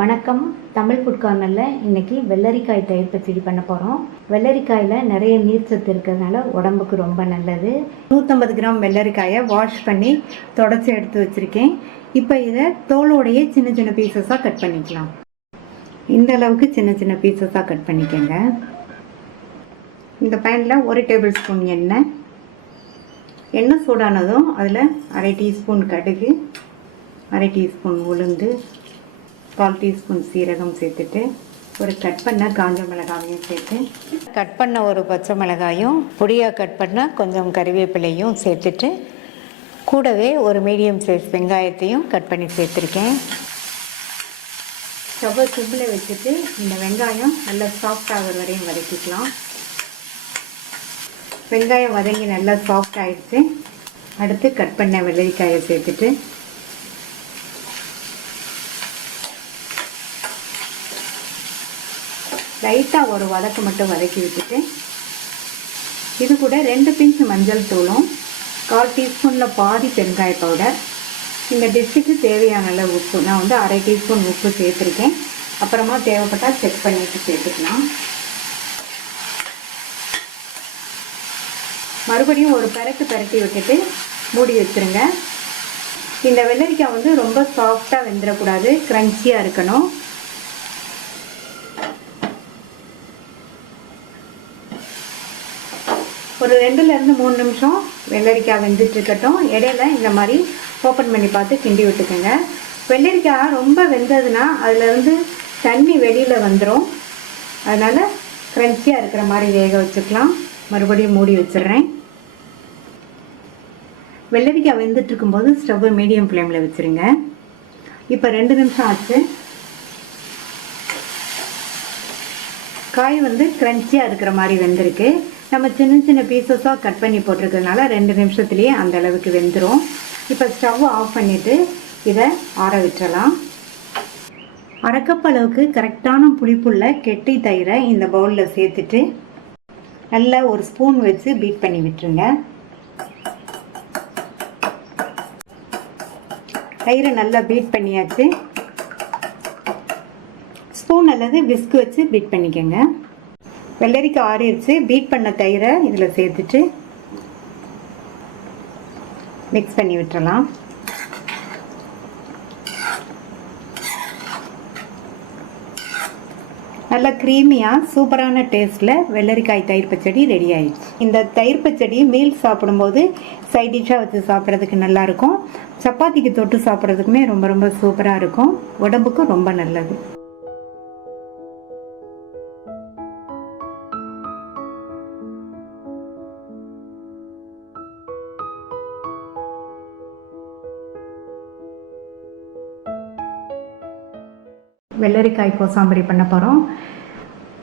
வணக்கம். தமிழ் ஃபுட் கார்னரில் இன்றைக்கி வெள்ளரிக்காய் தயிர் பச்சடி பண்ண போகிறோம். வெள்ளரிக்காயில் நிறைய நீர்ச்சத்து இருக்கிறதுனால உடம்புக்கு ரொம்ப நல்லது. 150 கிராம் வெள்ளரிக்காயை வாஷ் பண்ணி தொடச்சி எடுத்து வச்சுருக்கேன். இப்போ இதை தோலோடையே சின்ன சின்ன பீசஸாக கட் பண்ணிக்கலாம். இந்த அளவுக்கு சின்ன சின்ன பீசஸாக கட் பண்ணிக்கோங்க. இந்த பேனில் 1 டேபிள் ஸ்பூன் எண்ணெய் சூடானதும் அதில் 1/2 டீஸ்பூன் கடுகு, 1/2 டீஸ்பூன் உளுந்து, 1/4 டீஸ்பூன் சீரகம் சேர்த்துட்டு ஒரு கட் பண்ண காஞ்ச மிளகாயும் சேர்த்து கட் பண்ண ஒரு பச்சை மிளகாயும் பொடியாக கட் பண்ண கொஞ்சம் கறிவேப்பிலையும் சேர்த்துட்டு கூடவே ஒரு மீடியம் சைஸ் வெங்காயத்தையும் கட் பண்ணி சேர்த்துருக்கேன். ஸ்டவ்வை சிம்மில் வச்சுட்டு இந்த வெங்காயம் நல்லா சாஃப்ட் ஆகிற வரையும் வதக்கிக்கலாம். வெங்காயம் வதங்கி நல்லா சாஃப்ட் ஆகிடுச்சு. அடுத்து கட் பண்ண வெள்ளரிக்காயை சேர்த்துட்டு லைட்டாக ஒரு வதக்கு மட்டும் வதக்கி விட்டுட்டு இது கூட 2 பிஞ்ச் மஞ்சள் தூளும் 1/4 டீஸ்பூனில் பாதி பெருங்காய பவுடர், இந்த டிஷ்ஷுக்கு தேவையான அளவு உப்பு, நான் 1/2 டீஸ்பூன் உப்பு சேர்த்துருக்கேன். அப்புறமா தேவைப்பட்டால் செக் பண்ணிவிட்டு சேர்த்துக்கலாம். மறுபடியும் ஒரு பரட்டி விட்டுட்டு மூடி வச்சுருங்க. இந்த வெள்ளரிக்காய் ரொம்ப சாஃப்டாக வெந்துடக்கூடாது, க்ரன்ச்சியாக இருக்கணும். ஒரு 2லேருந்து 3 நிமிஷம் வெள்ளரிக்காய் வெந்துட்டு இருக்கட்டும். இடையில இந்த மாதிரி ஓப்பன் பண்ணி பார்த்து கிண்டி விட்டுக்கோங்க. வெள்ளரிக்காய் ரொம்ப வெந்ததுன்னா அதிலேருந்து தண்ணி வெளியில் வந்துடும். அதனால் க்ரன்ச்சியாக இருக்கிற மாதிரி வேக வச்சுக்கலாம். மறுபடியும் மூடி வச்சிடுறேன். வெள்ளரிக்காய் வெந்துட்டு இருக்கும்போது ஸ்டவ்வை மீடியம் ஃப்ளேமில் வச்சுருங்க. இப்போ 2 நிமிஷம் ஆச்சு. காய் க்ரன்ச்சியாக இருக்கிற மாதிரி வெந்திருக்கு. நம்ம சின்ன சின்ன பீசஸாக கட் பண்ணி போட்டிருக்கிறதுனால 2 நிமிஷத்துலேயே அந்த அளவுக்கு வெந்துடும். இப்போ ஸ்டவ் ஆஃப் பண்ணிவிட்டு இதை ஆற விட்டுறலாம். 1/2 கப் அளவுக்கு கரெக்டான புளிப்புள்ள கெட்டி தயிரை இந்த பவுலில் சேர்த்துட்டு நல்லா ஒரு ஸ்பூன் வச்சு பீட் பண்ணி விட்டுருங்க. தயிரை நல்லா பீட் பண்ணியாச்சு. ஸ்பூன் அல்லது விஸ்க் வச்சு பீட் பண்ணிக்கோங்க. வெள்ளரிக்காய் ஆறிடுச்சு. பீட் பண்ண தயிரை இதில் சேர்த்துட்டு மிக்ஸ் பண்ணி விட்டுறலாம். நல்லா க்ரீமியாக சூப்பரான டேஸ்ட்டில் வெள்ளரிக்காய் தயிர் பச்சடி ரெடி ஆயிடுச்சு. இந்த தயிர் பச்சடி மீல் சாப்பிடும்போது சைட் டிஷ்ஷாக வச்சு சாப்பிட்றதுக்கு நல்லாயிருக்கும். சப்பாத்திக்கு தொட்டு சாப்பிட்றதுக்குமே ரொம்ப ரொம்ப சூப்பராக இருக்கும். உடம்புக்கும் ரொம்ப நல்லது. வெள்ளரிக்காய் கோசாம்பரி பண்ண போகிறோம்.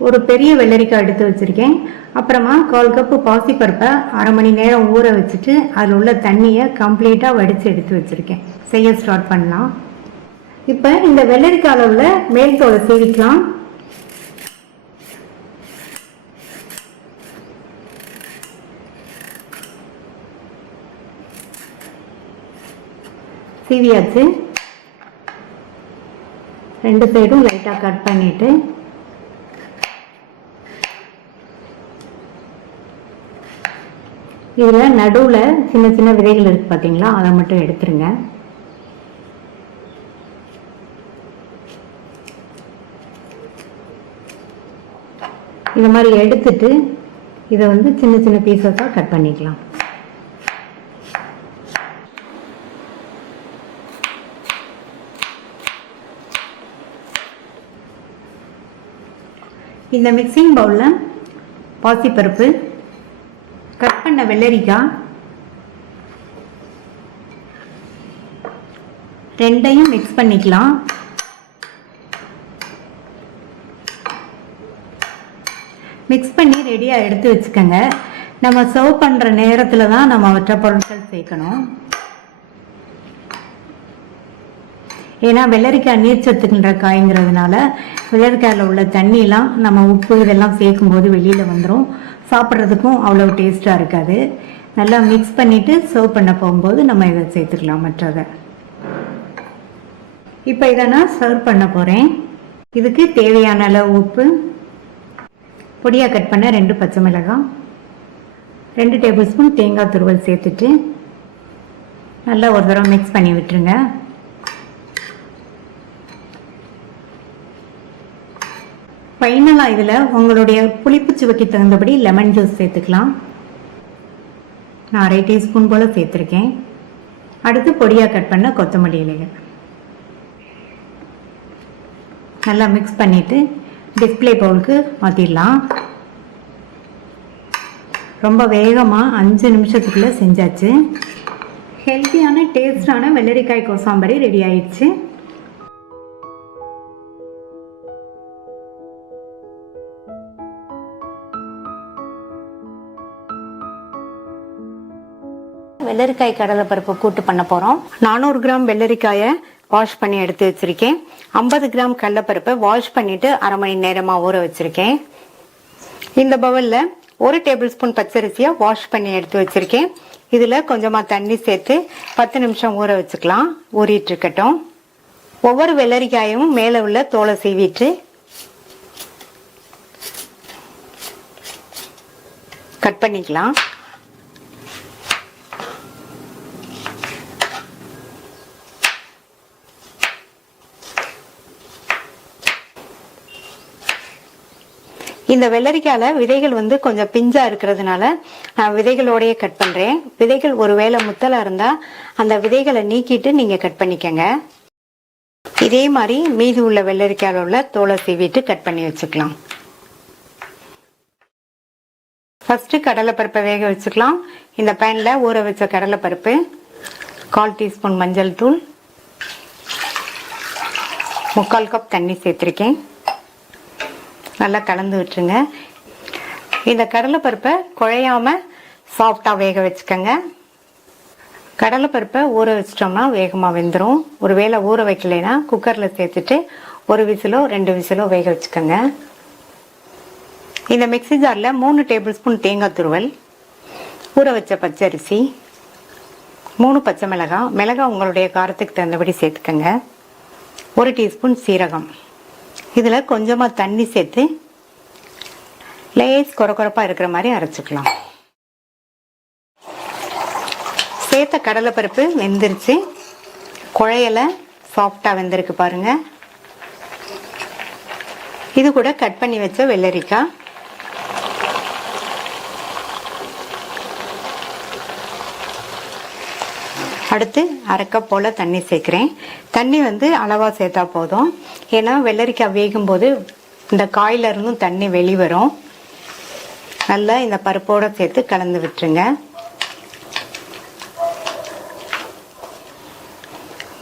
ஒரு பெரிய வெள்ளரிக்காய் எடுத்து வச்சுருக்கேன். அப்புறமா 1/4 கப்பு பாசிப்பருப்பை 1/2 மணி நேரம் ஊற வச்சுட்டு அதில் உள்ள தண்ணியை கம்ப்ளீட்டாக வடித்து எடுத்து வச்சுருக்கேன். செய்ய ஸ்டார்ட் பண்ணலாம். இப்போ இந்த வெள்ளரிக்காயில் உள்ள மேல் தோலை சீவிக்கலாம். சீவியாச்சு. 2 சைடும் லைட்டாக கட் பண்ணிவிட்டு இதில் நடுவில் சின்ன சின்ன விதைகள் இருக்குது பார்த்தீங்களா, அதை மட்டும் எடுத்துருங்க. இந்த மாதிரி எடுத்துட்டு இதை சின்ன சின்ன பீஸஸாக கட் பண்ணிக்கலாம். இந்த மிக்சிங் பவுலில் பாசிப்பருப்பு, கட் பண்ண வெள்ளரிக்காய் ரெண்டையும் மிக்ஸ் பண்ணிக்கலாம். மிக்ஸ் பண்ணி ரெடியாக எடுத்து வச்சுக்கோங்க. நம்ம சர்வ் பண்ணுற நேரத்தில் தான் நம்ம மற்ற பொருட்கள் சேர்க்கணும். ஏன்னா வெள்ளரிக்காய் நீர்ச்சத்துக்கின்ற காய்ங்கிறதுனால வெள்ளரிக்காயில் உள்ள தண்ணிலாம் நம்ம உப்பு இதெல்லாம் சேர்க்கும்போது வெளியில் வந்துடும். சாப்பிட்றதுக்கும் அவ்வளோ டேஸ்ட்டாக இருக்காது. நல்லா மிக்ஸ் பண்ணிவிட்டு சர்வ் பண்ண போகும்போது நம்ம இதை சேர்த்துக்கலாம் மற்றதை. இப்போ இதை நான் சர்வ் பண்ண போகிறேன். இதுக்கு தேவையான அளவு உப்பு, பொடியாக கட் பண்ண 2 பச்சை மிளகாய், 2 டேபிள் ஸ்பூன் தேங்காய் துருவல் சேர்த்துட்டு நல்லா ஒரு தடவை மிக்ஸ் பண்ணி விட்டுருங்க. ஃபைனலாக இதில் உங்களுடைய புளிப்பு சுவைக்கு தகுந்தபடி லெமன் ஜூஸ் சேர்த்துக்கலாம். நான் 1/2 டீஸ்பூன் போல் சேர்த்துருக்கேன். அடுத்து பொடியாக கட் பண்ண கொத்தமல்லி இலைகள் நல்லா மிக்ஸ் பண்ணிவிட்டு டிஸ்பிளே பவுலுக்கு மாற்றிடலாம். ரொம்ப வேகமாக 5 நிமிஷத்துக்குள்ளே செஞ்சாச்சு. ஹெல்த்தியான டேஸ்டான வெள்ளரிக்காய் கோசாம்பரி ரெடி ஆயிடுச்சு. வெள்ளரிக்காய் கடலைப்பருப்பு கூட்டு பண்ண போகிறோம். 400 கிராம் வெள்ளரிக்காயை வாஷ் பண்ணி எடுத்து வச்சிருக்கேன். 50 கிராம் கடலைப்பருப்பை வாஷ் பண்ணிட்டு 1/2 மணி நேரமாக ஊற வச்சிருக்கேன். இந்த பவுலில் 1 டேபிள் ஸ்பூன் பச்சரிசியை வாஷ் பண்ணி எடுத்து வச்சிருக்கேன். இதில் கொஞ்சமாக தண்ணி சேர்த்து 10 நிமிஷம் ஊற வச்சுக்கலாம். ஊறிட்டு இருக்கட்டும். ஒவ்வொரு வெள்ளரிக்காயும் மேலே உள்ள தோலை சீவிட்டு கட் பண்ணிக்கலாம். இந்த வெள்ளரிக்காயில விதைகள் கொஞ்சம் பிஞ்சா இருக்கிறதுனால நான் விதைகளோடய கட் பண்றேன். விதைகள் ஒருவேளை முத்தலா இருந்தா அந்த விதைகளை நீக்கிட்டு நீங்க கட் பண்ணிக்கங்க. இதே மாதிரி மீதி உள்ள வெள்ளரிக்காயில உள்ள தோலை சீவிட்டு கட் பண்ணி வச்சுக்கலாம். ஃபர்ஸ்ட் கடலைப்பருப்பை வேக வச்சுக்கலாம். இந்த பேன்ல ஊற வச்ச கடலைப்பருப்பு, 1/4 டீஸ்பூன் மஞ்சள் தூள், 3/4 கப் தண்ணி சேர்த்திருக்கேன். நல்லா கலந்து விட்டுருங்க. இந்த கடலைப்பருப்பை குழையாம சாஃப்டா வேக வச்சுக்கோங்க. கடலைப்பருப்பை ஊற வச்சிட்டோம்னா வேகமாக வெந்துடும். ஒருவேளை ஊற வைக்கலைன்னா குக்கரில் சேர்த்துட்டு 1 விசிலோ 2 விசிலோ வேக வச்சுக்கோங்க. இந்த மிக்ஸி ஜாரில் 3 டேபிள் ஸ்பூன் தேங்காய் துருவல், ஊற வச்ச பச்சரிசி, 3 பச்சை மிளகாய், மிளகாய் உங்களுடைய காரத்துக்கு தகுந்தபடி சேர்த்துக்கோங்க, 1 டீஸ்பூன் சீரகம். இதில் கொஞ்சமாக தண்ணி சேர்த்து லேஸ் கொரகொரப்பாக இருக்கிற மாதிரி அரைச்சிக்கலாம். சேர்த்த கடலைப்பருப்பு வெந்துருச்சு. குழையலை சாஃப்டாக வெந்திருக்கு பாருங்க. இது கூட கட் பண்ணி வச்ச வெள்ளரிக்காய், அடுத்து 1/2 கப் போல தண்ணி சேர்க்கிறேன். தண்ணி அளவா சேர்த்தா போதும். ஏன்னா வெள்ளரிக்காய் வேகும் போது இந்த காயில இருந்தும் தண்ணி வெளிவரும். நல்லா இந்த பருப்போட சேர்த்து கலந்து விட்டுருங்க.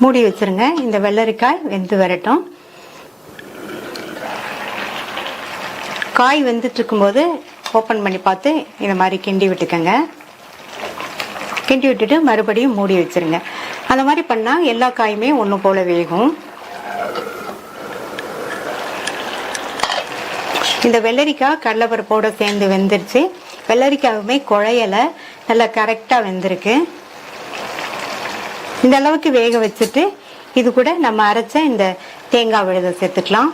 மூடி வச்சிருங்க. இந்த வெள்ளரிக்காய் வெந்து வரட்டும். காய் வெந்துட்டு இருக்கும்போது ஓப்பன் பண்ணி பார்த்து இந்த மாதிரி கிண்டி விட்டுக்கங்க. கிண்டி விட்டுட்டு மறுபடியும் மூடி வச்சிருங்க. அந்த மாதிரி பண்ணா எல்லா காயுமே ஒன்று போல வேகும். இந்த வெள்ளரிக்காய் கடலைப்பருப்போட சேர்ந்து வெந்துருச்சு. வெள்ளரிக்காயுமே குழையலை, நல்லா கரெக்டாக வெந்திருக்கு. இந்த அளவுக்கு வேக வச்சுட்டு இது கூட நம்ம அரைச்ச இந்த தேங்காய் விழுதை சேர்த்துக்கலாம்.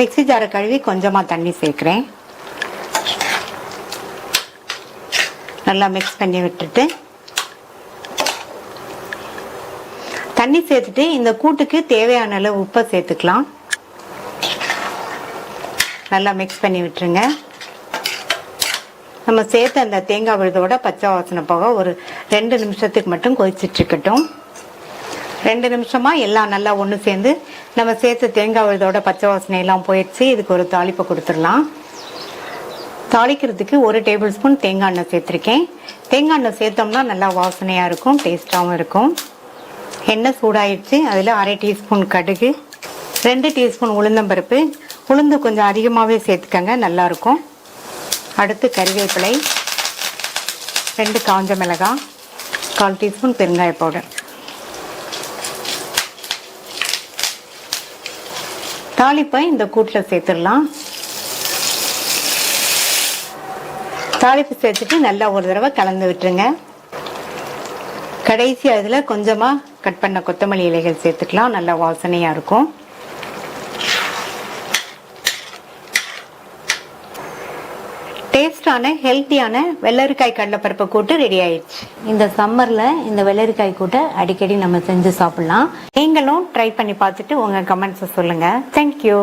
மிக்ஸி ஜாரை கழுவி கொஞ்சமாக தண்ணி சேர்க்குறேன். நல்லா மிக்ஸ் பண்ணி விட்டுட்டு தண்ணி சேர்த்துட்டு இந்த கூட்டுக்கு தேவையான அளவு உப்பை சேர்த்துக்கலாம். நல்லா மிக்ஸ் பண்ணி விட்டுருங்க. நம்ம சேர்த்த அந்த தேங்காய் விழுதோட பச்சை வாசனை போக ஒரு 2 நிமிஷத்துக்கு மட்டும் கொதிச்சுட்டு இருக்கட்டும். 2 நிமிஷமா எல்லாம் நல்லா ஒன்று சேர்ந்து நம்ம சேர்த்த தேங்காய் விழுதோட பச்சை வாசனை எல்லாம் போயிடுச்சு. இதுக்கு ஒரு தாளிப்பை கொடுத்துடலாம். தாளிக்கிறதுக்கு 1 டேபிள் ஸ்பூன் தேங்காய் எண்ணெய் சேர்த்துருக்கேன். தேங்காய் எண்ணெய் சேர்த்தோம்னா நல்லா வாசனையாக இருக்கும், டேஸ்டாகவும் இருக்கும். எண்ணெய் சூடாயிடுச்சு. அதில் 1/2 டீஸ்பூன் கடுகு, 2 டீஸ்பூன் உளுந்தம்பருப்பு, உளுந்து கொஞ்சம் அதிகமாகவே சேர்த்துக்கங்க, நல்லாயிருக்கும். அடுத்து கறிவேப்பிலை, 2 காஞ்ச மிளகாய், 1/4 டீஸ்பூன் பெருங்காய பவுடர். தாளிப்பை இந்த கூட்டில் சேர்த்துடலாம். தாளிப்பு சேர்த்துட்டு நல்லா ஒரு தடவை கலந்து விட்டுருங்க. கடைசி அதில் கொஞ்சமாக கட் பண்ண கொத்தமல்லி இலைகள் சேர்த்துக்கலாம், நல்லா வாசனையாக இருக்கும். டேஸ்டான ஹெல்த்தியான வெள்ளரிக்காய் கடலைப்பருப்பு கூட்டு ரெடி ஆயிடுச்சு. இந்த சம்மர்ல இந்த வெள்ளரிக்காய் கூட்டை அடிக்கடி நம்ம செஞ்சு சாப்பிடலாம். நீங்களும் ட்ரை பண்ணி பார்த்துட்டு உங்க கமெண்ட்ஸை சொல்லுங்க. தேங்க்யூ.